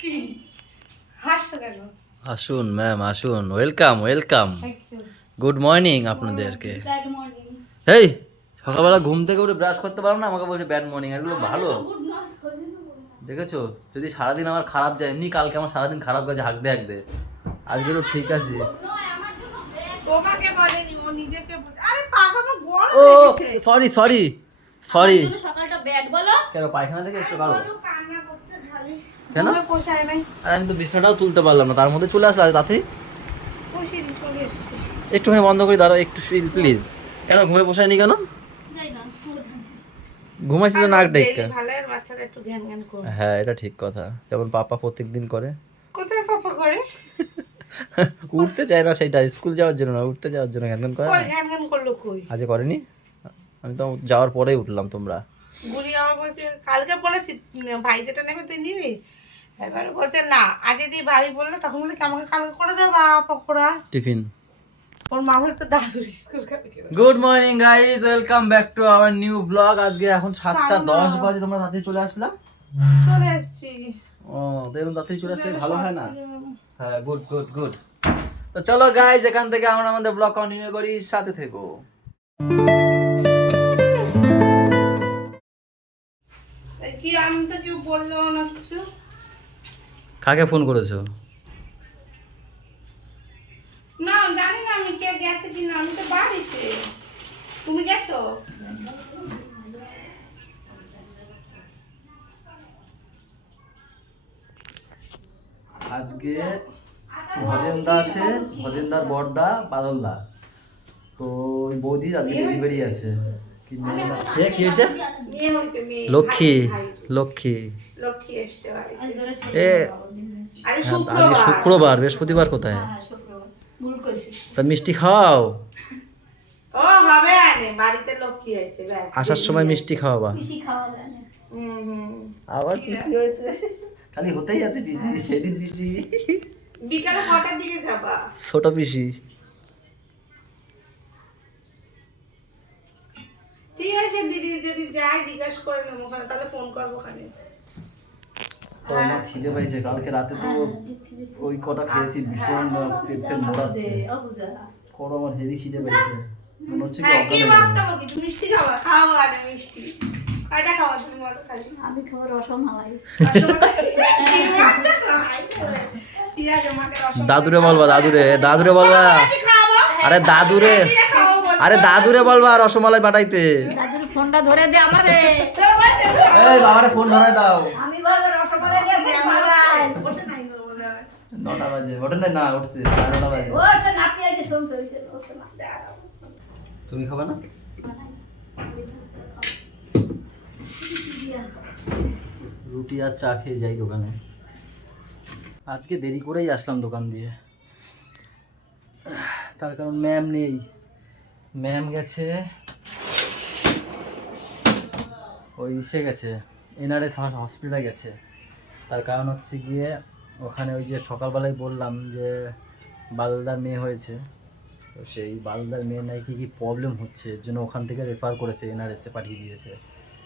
কি হাসছো কেন? আসুন ম্যাম আসুন, ওয়েলকাম ওয়েলকাম। গুড মর্নিং আপনাদেরকে। Bad morning. হেই, সকালবেলা ঘুম থেকে উঠে ব্রাশ করতে পারো না, আমাকে বলছে ব্যাড মর্নিং। এগুলো ভালো গুড নয় কইলে না। দেখেছো? যদি সারাদিন আমার খারাপ যায়, এমনি কালকে আমার সারাদিন খারাপ গেছে হাঁকতে হাঁকতে, আজকে তো ঠিক আছে। তোমাকে বলেনি, ও নিজেকে আরে পাগল বড় ও লেগেছে। Sorry sorry sorry. তুমি সকালটা ব্যাড বলো। কেন পায়খানা থেকে এসছো কারো? বলো কান্না করছে খালি। কেন? ঘুমে পোষায় নাই। আর আমি তো বিছানাটাও তুলতে পারলাম না, তার মধ্যে চলে আসলে তাড়াতাড়ি। পোষিনি চলে এসেছে। একটুখানি বন্ধ করে দাঁড়াও একটু প্লিজ। কেন ঘুমে পোষায়নি কেন? যাই না ঘুমাইছি তো নাক ডেকা। ভালো আর বাচ্চারা একটু জ্ঞান জ্ঞান করে। হ্যাঁ এটা ঠিক কথা, যেমন পাপা প্রত্যেকদিন করে। কোথায় পাপা করে? উঠতে চায় না, সেটা স্কুল যাওয়ার জন্য না, উঠতে যাওয়ার জন্য জ্ঞান করে কই না। জ্ঞান জ্ঞান করলো কই? আজ করেনি, আমি তো যাওয়ার পরেই উঠলাম। তোমরা গুলি আমার বলছে কালকে বলেছি ভাই যেটা নেবে তুই নিবি, এবার বলছে না আজ যে ভাই বললো তখন বলে কি আমাকে কালকে করে দেবো বা পকোড়া টিফিন। ওর মামার তো দাদুর স্কুল কালকে। Good morning guys, welcome back to our new blog. আজকে এখন 7:10 বাজে, তোমরা তাড়াতাড়ি চলে আসলাম। চলে এসছি। ও তো এরকম তাড়াতাড়ি চলে আসলে ভালো হয় না? হ্যাঁ গুড গুড গুড। তো চলো গাইস, এখান থেকে আমরা আমাদের ব্লগ কন্টিনিউ করি, সাথে থেকো। কি আমি তো কেউ বললো না কিছু। কাকে ফোন করেছো? না জানি না আমি কে গেছে কিনা, আমি তো বাড়িতে। তুমি গেছো? আজকে ভজেন্দা আছে, ভজেন্দার বড়দা বাদলদা, তো ওই বৌদির আজকে ডেলিভারি আছে। কি কি হয়েছে? মেয়ে হয়েছে মেয়ে। লক্ষ্মী ভাই, লক্ষ্মী। লক্ষ্মী এসছে বাড়িতে। এ আজ আজকে শুক্রবার, বৃহস্পতিবার কোথায়? তা মিষ্টি খাও, ও হবে আনে বাড়িতে লক্ষ্মী হয়েছে ব্যাস। আসার সময় মিষ্টি খাওয়াবা। হুম। আবার পিসি হয়েছে, খালি হতেই আছে পিসি, সেদিন পিসি, বিকালে কটার দিকে যাবা? ছোট পিসি। ঠিক আছে দিদি যদি যাই জিজ্ঞেস করে নেবো ওখানে, তাহলে ফোন করবো ওখানে। তো আমার খিদে পাইছে, কালকে রাতে তো ওই কটা খেয়েছি, ভীষণ পেট মোড়াচ্ছে। পর আমার হেভি খিদে পাইছে, মনে হচ্ছে কি হ্যাঁ কি অজ্ঞান হয়ে ভাবতে যাবো। হবে কিছু মিষ্টি খাবা, খাওয়া আর মিষ্টি কয়টা খাওয়া তুমি বলো খালি? আমি খাবো রসমালাই। দাদুরে বলবা, দাদুরে দাদুরে বলবা, আরে দাদুরে, আরে দাদুরে বলবা রসমালাই পাঠাইতে। দাদুর ফোনটা ধরে দে আমারে। এই বাবারে ফোন ধরাই দাও। আমি বলবো রসমালাই দিয়ে পালাই। 9টা বাজে, ওঠে না, না উঠছে 9টা বাজে। ও সে নাতি আছে শুনছে ওসে না। তুমি খাবে না? রুটি আর চা খেয়ে যাই দোকানে। আজকে দেরি করেই আসলাম দোকান দিয়ে, তার কারণ ম্যাম নেই। ম্যাম গেছে ওই গেছে এনআরএস হসপিটালে গেছে। তার কারণ হচ্ছে গিয়ে ওখানে ওই যে সকালবেলায় বললাম যে বাদলদার মেয়ে হয়েছে, তো সেই বাদলদার মেয়ের নাকি কী প্রবলেম হচ্ছে, এর জন্য ওখান থেকে রেফার করেছে, এনআরএসে পাঠিয়ে দিয়েছে।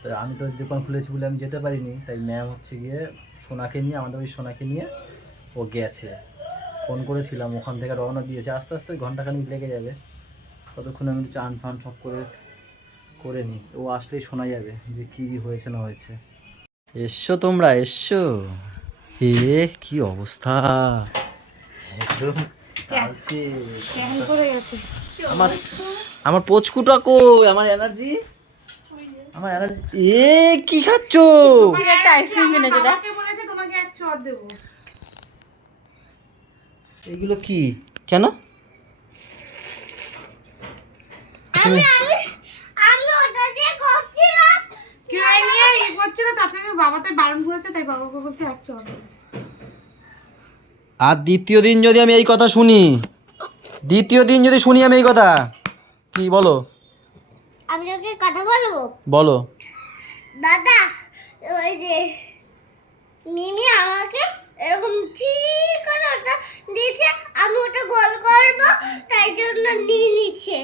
তো আমি তো দোকান খুলেছি বলে আমি যেতে পারিনি, তাই ম্যাম হচ্ছে গিয়ে সোনাকে নিয়ে, আমাদের ওই সোনাকে নিয়ে ও গেছে। ফোন করেছিলাম, ওখান থেকে রওনা দিয়েছে, আস্তে আস্তে ঘন্টাখানিক লেগে যাবে। ততক্ষণ আমি চান ফান সব করে নিই, ও আসলেই শোনা যাবে যে কী হয়েছে না হয়েছে। এসছো তোমরা, এসছো। এ কি অবস্থা, একদম চালছে। আমার আমার পচকুটা কই, আমার এনার্জি, আমার এনার্জি। এ কি খাচ্ছো? একটা আইসক্রিম কিনেছে দেখ। আমাকে বলেছে তোমাকে এক চড় দেবো। এগুলো কি কেন? কেউ নিয়ে ইয়ে করছিল, আপনাকে বাবাতে বারণ করেছে, তাই বাবাকে বলছে এক চড় দেবো। আর দ্বিতীয় দিন যদি আমি এই কথা শুনি, আমি এই কথা, কি বলো? আমি ওকে কথা বলবো। বলো। দাদা ওই যে মিমি আমাকে এরকম ঠিক করে ওটা দিয়েছে, আমি ওটা গোল করবো তাই জন্য নিয়ে নিচ্ছে।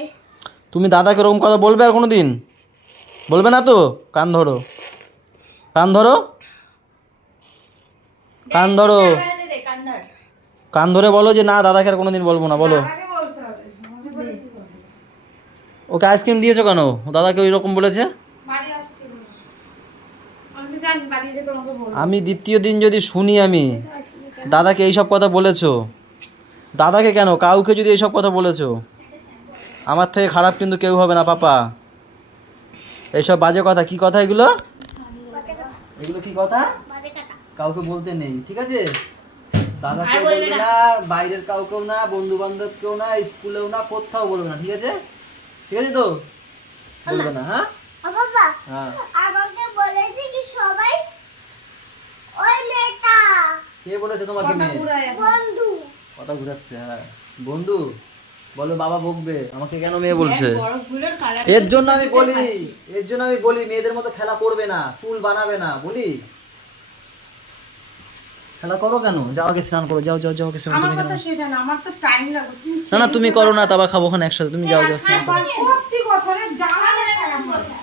তুমি দাদাকে ওরকম কথা বলবে আর কোনো দিন? বলবে না তো? কান ধরো, কান ধরো। কান ধরো, বেড়াতে দে, কান ধর। কান ধরে বলো যে না দাদাকে আর কোনোদিন বলবো না, বলো। দাদাকে বলতে হবে, আমাকে বলে কি করবে? ওকে আইসক্রিম দিয়েছো কেন? ও দাদাকে ওই রকম বলেছে। বাড়ি আসছিল, আমি তো জানি বাড়ি এসে তোমাকে বলবো। আমি দ্বিতীয় দিন যদি শুনি আমি দাদাকে এইসব কথা বলেছো, দাদাকে কেন কাউকে যদি এইসব কথা বলেছো, আমার থেকে খারাপ কিন্তু কেউ হবে না পাপা। এইসব বাজে কথা, কি কথা এগুলো? এগুলো কি কথা? বাজে কাটা। কাউকে বলতে নেই, ঠিক আছে? দাদাকে আর বলবে বলবে না। না, বাইরের কাউকেও না, বন্ধু বান্ধব কেউ না, স্কুলেও না, কোথাও বলবে না, ঠিক আছে? ঠিক আছে তো? বলবে না, হ্যাঁ? ও বাবা, হ্যাঁ। আমাকে বলেছে কি সবাই ওই মেয়েটা কে বলেছে তোমাকে কথা মেয়ে? পুরাই এখন। বন্ধু। কথা ঘুরাচ্ছে, হ্যাঁ। বন্ধু বলো, বাবা বকবে, আমাকে কেন মেয়ে বলছে? বরফগুলোর কালার এর জন্য আমি বলি, এর জন্য আমি বলি মেয়েদের মতো খেলা করবে না, চুল বানাবে না, বলি। খেলা করো কেন? যাও আগে স্নান করো, যাও যাও যাও আগে স্নান আমার তুমি কথা সেটা না, আমার তো টাইম লাগবে। তুমি না না তুমি করো না, তারপর খাবো ওখানে একসাথে, তুমি যাও যাও স্নান করো। সত্যি কথা রে, জ্বালা লাগে।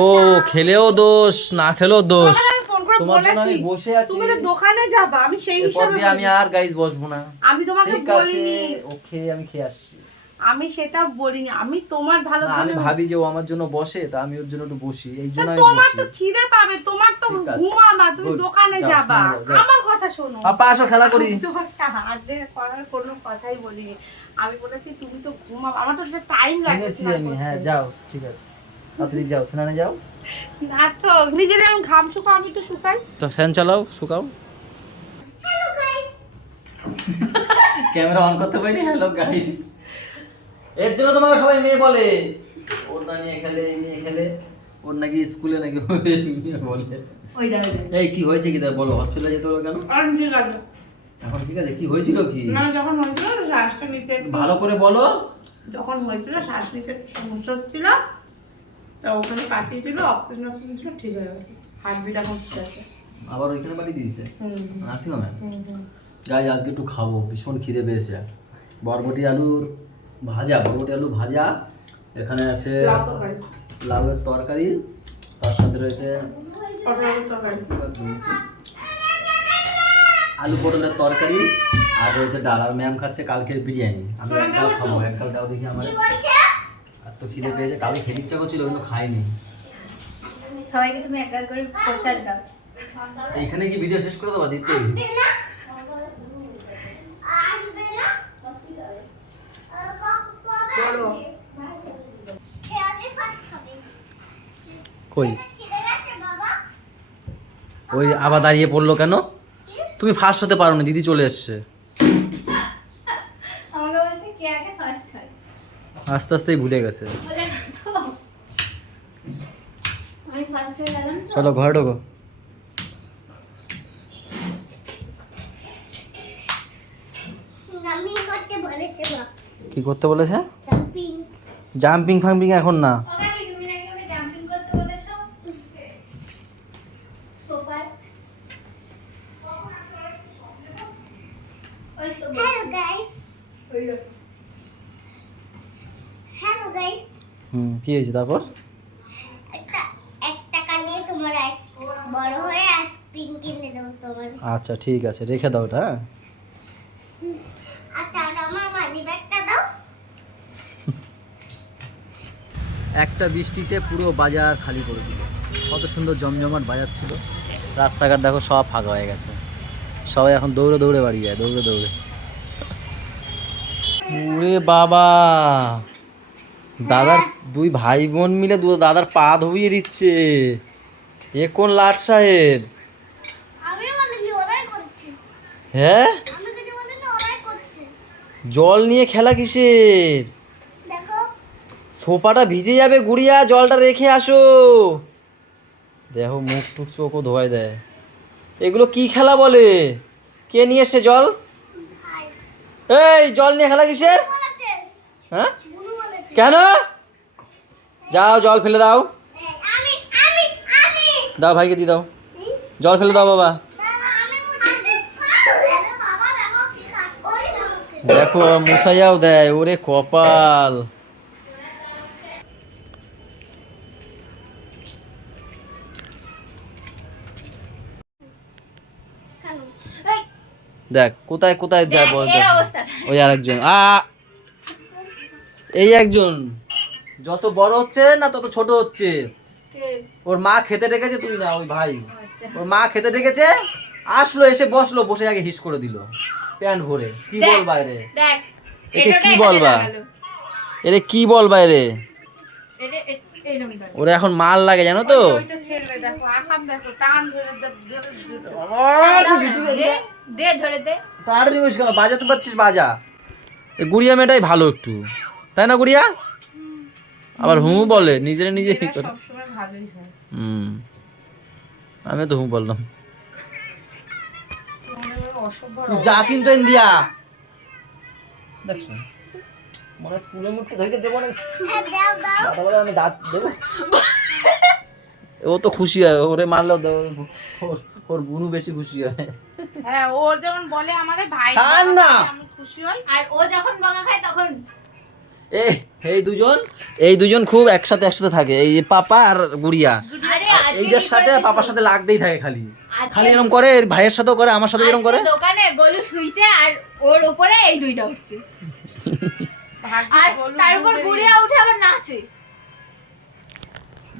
ও খেলেও দোষ, না খেলেও দোষ। তোমাকে আমি ফোন করে তোমার জন্য বলেছি আমি বসে আছি, তুমি তো দোকানে যাবা, আমি সেই এরপর হিসাবে দিয়ে আমি বলেছি। আর গাইজ বসবো না, আমি তোমাকে ঠিক আছে? বলিনি, ওকে আমি খেয়ে আসছি। আমি সেটা বলিনি, আমি তোমার ভালো না, আমি জন্য। ভাবি যে ও আমার জন্য বসে, তা আমি ওর জন্য একটু বসি, এই তা জন্য আমি তোমার বসি। তো খিদে পাবে, তোমার তো ঠিক আছে। ঘুমাবা, তুমি Good. দোকানে যাও, যাবা। স্নান করো, যাও। আমার কথা শোনো, পাপা আসো খেলা করি। আমি তোমাকে হাতে করার কোনো কথাই বলিনি। আমি বলেছি তুমি তো ঘুমাবা, আমার তো টাইম লাগে শুনেছি স্নান আমি, করতে। হ্যাঁ যাও, ঠিক আছে, তাড়াতাড়ি যাও স্নানে যাও। নাটক, নিজে যেমন ঘাম শুকাও আমি তো শুকাই। তো ফ্যান চালাও, শুকাও। Hello guys. ক্যামেরা অন করতে পারিনি, হ্যালো গাইস। এর জন্য তোমাকে সবাই মেয়ে বলে, ওর না নিয়ে খেলে, এই নিয়ে খেলে, ওর নাকি স্কুলে নাকি নিয়ে বলে। ওই দাও ওই দাও। এই কি হয়েছে কি তার বলো, হসপিটালে যেতে হলো কেন? আর ঠিক আছে এখন ঠিক আছে? কি হয়েছিল কি? না, যখন হয়েছিল শ্বাসটা নিতে একটু- ভালো করে বলো। যখন হয়েছিল শ্বাস নিতে একটু সমস্যা হচ্ছিল, তা ওখানে পাঠিয়েছিল, অক্সিজেন অক্সিজেন ছিল, ঠিক হয়ে গেছে, হার্টবিট এখন ঠিক আছে। আবার ওইখানে পাঠিয়ে দিয়েছে হুম নার্সিং হোমে। হুম হুম। গাইজ আজকে একটু খাবো, ভীষণ খিদে পেয়েছে। বরবটি আলুর ভাজা, বরবটি আলু ভাজা, এখানে আছে লাউ তরকারি, লাউয়ের তরকারি, তার সাথে রয়েছে পটলের তরকারি। আলু পটলের তরকারি, আর রয়েছে ডাল। আর ম্যাম খাচ্ছে কালকের বিরিয়ানি, আমি এক গাল খাবো, এক গাল দাও দেখি আমার। কি বলছে? আর তো খিদে পেয়েছে, কালকে খেতে ইচ্ছা করছিল কিন্তু খাইনি। সবাইকে তুমি এক এক করে প্রসাদ দাও। এইখানে কি ভিডিও শেষ করে দেবো দিতে? আসবে না? আসবে না? কবে বলো। আসবে? খেয়ালি ফার্স্ট খাবে। কই ছিঁড়ে গেছে বাবা। ওই আবার দাঁড়িয়ে পড়লো কেন? তুমি ফার্স্ট হতে পারো না, দিদি চলে এসছে। আমাকে বলছে কে আগে ফার্স্ট হয়। আস্তে আস্তেই ভুলে গেছে। বলে না তো। আমি ফার্স্ট হয়ে গেলাম তো। চলো ঘরে ঢোকো। জাম্পিং করতে বলেছে মা। কি করতে বলেছে? জাম্পিং। জাম্পিং ফাম্পিং এখন না। ওকে কি তুমি নাকি ওকে জাম্পিং করতে বলেছো? সোফায়। ওই তো হ্যালো গাইস। ওই দেখো। Hello guys. কি হয়েছে তারপর? এক টাকা নিয়ে তোমার বড় হয়ে আইসক্রিম কিনে দেবো তোমার। আচ্ছা ঠিক আছে, রেখে দাও ওটা, হ্যাঁ? আর তার আমার মানি ব্যাগটা দাও। একটা বৃষ্টিতে পুরো বাজার খালি করে দিল। কত সুন্দর জমজমাট বাজার ছিল, রাস্তাঘাট দেখো সব ফাঁকা হয়ে গেছে। সবাই এখন দৌড়ে দৌড়ে বাড়ি যায়, দৌড়ে দৌড়ে। ওরে বাবা, দাদার দুই ভাই বোন মিলে দাদার পা ধুইয়ে দিচ্ছে। এ কোন লাট সাহেব? আমি বলিনি, ওরাই করছে। হ্যাঁ, আমি কিছু বলিনি, ওরাই করছে। জল নিয়ে খেলা কিসের? দেখো সোফাটা ভিজে যাবে, গুড়িয়া জলটা রেখে আসো। দেখো মুখ টুক চোখও ধোয়াই দেয়। এগুলো কি খেলা বলে? কে নিয়ে এসছে জল? ভাই এই জল নিয়ে খেলা কিসের? বলেছে, হ্যাঁ, বুনু বলেছে। কেন? যাও জল ফেলে দাও, আমি আমি আমি দাও ভাইকে দিয়ে দাও, জল ফেলে দাও বাবা। দাদা আমি মুছে দিচ্ছি। আরে বাবা দেখো কি কাজ করিস আমাকে। দেখো মুসাইয়াও দেয়, ওরে কপাল। কেন? দেখ কোথায় কোথায় যায় বল এর অবস্থা ওই আরেকজন এই একজন যত বড় হচ্ছে না তত ছোট হচ্ছে। ওর মা খেতে ডেকেছে, তুই না ওই ভাই, আচ্ছা ওর মা খেতে ডেকেছে, আসলো এসে বসলো, বসে আগে হিস করে দিল প্যান্ট ভরে। কি বল বাইরে, দেখ একে কি বলবা, এরে কি বল বাইরে, ওরা এখন মাল লাগে জানো তো। ওইটা ছেড়বে, দেখো আকাম দেখো টান ধরে দে ধরে দে। তাড়াতাড়ি হইস কেন, বাজাতে পারছিস বাজা। এই গুড়িয়া মেয়েটাই ভালো একটু, তাই না গুড়িয়া? আবার হুঁ বলে নিজের নিজে। সবসময় ভালোই হয়। আমি তো হুঁ বললাম। অসভ্য যা কিন্তু ইন্ডিয়া দেখছো মনে পুরো মুখে ধরে দেবো না, আমি দাঁত দেবো। ও তো খুশি হয়, ওরে মারলেও ওর বুনু বেশি খুশি হয়। হ্যাঁ, ও যেমন বলে আমারে ভাই না আমি খুশি হই। আর ও যখন বকা খায় তখন এই দুজন খুব একসাথে থাকে, এই যে পাপা আর গুড়িয়া। আরে এইটার সাথে পাপার সাথে লাগতেই থাকে, খালি এরকম করে, ভাইয়ের সাথেও করে, আমার সাথে এরকম করে। দোকানে গলু শুইছে আর ওর উপরে এই দুইটা উঠছে, আর তার উপর গুড়িয়া উঠে আবার নাচে।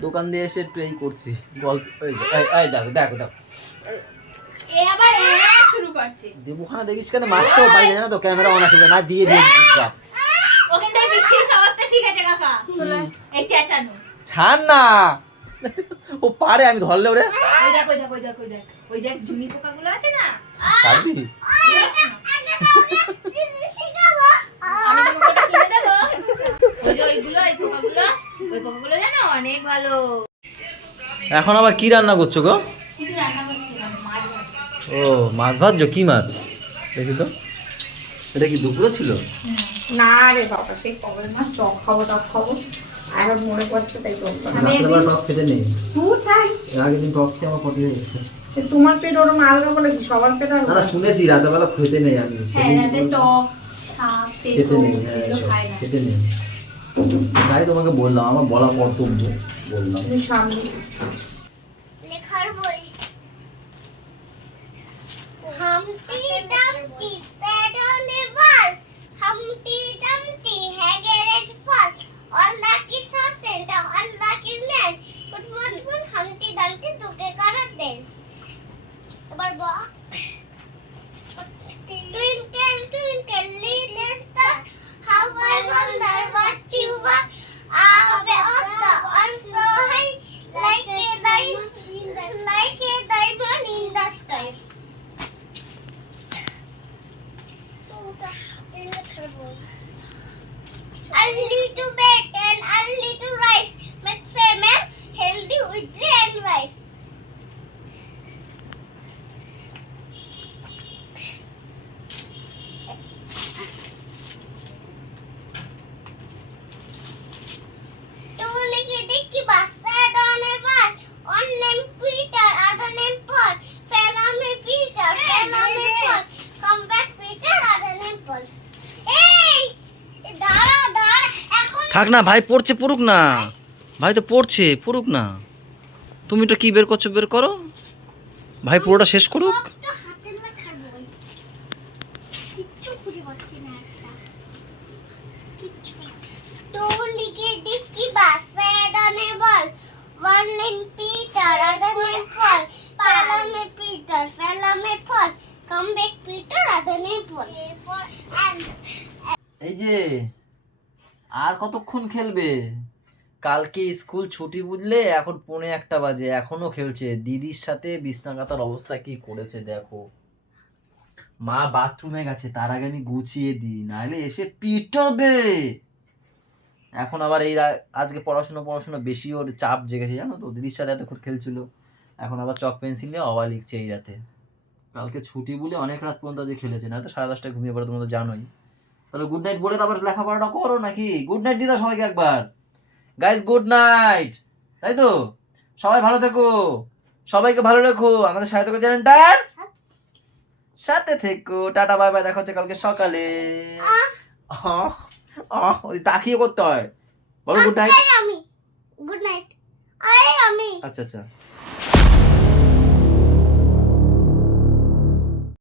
দোকান দিয়ে এসে একটু এই করছি গল্প। এই দেখো দেখো দেখো, এ আবার শুরু করছে। দেবুখানা দেখিস কেন মারতেও পাইলে জানো তো, ক্যামেরা অন আছে না, দিয়ে ও কিন্তু বিচ্ছি স্বভাবটা শিখেছে কাকা। এই চেঁচানো ছাড় না, ও পারে, আমি ধরলে ওরে। ওই দেখ ওই দেখ ওই দেখ ওই দেখ ওই দেখ ঝুনি পোকাগুলো আছে না, পারবি? আমি তোমাকে ওটা কিনে দেবো। ওই যে ওইগুলো ওই পোকাগুলো জানো অনেক ভালো। এখন আবার কি রান্না করছো গো? কিছু রান্না করছিলাম মাছ ভাত। ও মাছ ভাজছো, কি মাছ দেখি তো, এটা কি দুপুরে ছিল? না রে বাবা, সেই কবে মাছ টক খাবো আর মনে পড়ছে তাই টক খাবো। রাত্রেবেলা টক খেতে নেই, তুই তাই এর আগের দিন টক খেয়ে আমার কত হয়ে গেছে। তোমার পেট ওরম আলাদা বলে কি সবার পেট না আলাদা? শুনেছি রাত্রেবেলা খেতে নেই, আমি হ্যাঁ রাতে টক শাক খেতে তেতো নেই, এগুলো খাই না। খেতে নেই। তাই তোমাকে বললাম, আমার বলা কর্তব্য বললাম। তুমি সামনে লেখার বই। Humpty Dumpty sat on a wall. Humpty Dumpty had a red fall. All the kids saw Santa, all the kids man. But one Humpty Dumpty took a garden. But twinkle, twinkle, little star, how I wonder what you are. Away up the one so high, like a diamond in the sky. Early to bed and early to rise makes a man healthy with and wise. Two licky dicky bus sat on a bus. One named Peter, other named Paul. Fell on me Peter, fell on me Paul. Come back Peter, other named Paul. Hey! দাঁড়া এখন থাক না ভাই, পড়ছে পড়ুক না, ভাই তো পড়ছে পড়ুক না, তুমি তো কি বের করছো বের করো, ভাই পুরোটা শেষ করুক। তো হাতের লেখার বই কিচ্ছু খুঁজে পাচ্ছি না একটা কিচ্ছু Two licky dicky bus sat on a wall. One named Peter, other named Paul. Fell on me Peter, fell on me Paul. Come back Peter, other named Paul. এই যে আর কতক্ষণ খেলবে? কালকে স্কুল ছুটি বুঝলে, এখন 1:45 বাজে, এখনো খেলছে। দিদির সাথে বিছনা কাতার অবস্থা কি করেছে দেখো। মা বাথরুমে গেছে, তার আগে আমি গুছিয়ে দিই, নাহলে এসে পিটাবে। এখন আবার আজকে পড়াশোনা বেশি, ওর চাপ জেগেছে জানো তো, দিদির সাথে এতক্ষণ খেলছিল, এখন আবার চক পেন্সিল নিয়ে অবা লিখছে এই রাতে। কালকে ছুটি বলে অনেক রাত পর্যন্ত যে খেলেছে, না তো 10:30টায় ঘুমিয়ে পড়ে, তোমরা তো জানোই। তাহলে গুড নাইট বলে তারপর লেখাপড়াটা করো নাকি? গুড নাইট দিদা সবাইকে একবার, গাইজ গুড নাইট, তাই তো? সবাই ভালো থেকো, সবাইকে ভালো রেখো, আমাদের সাথে থেকো, চ্যানেলটার সাথে থেকো, টাটা বাই বাই, দেখা হচ্ছে কালকে সকালে। ওই তাকিয়ে করতে হয়, বলো গুড নাইট। আমি গুড নাইট আমি আচ্ছা আচ্ছা।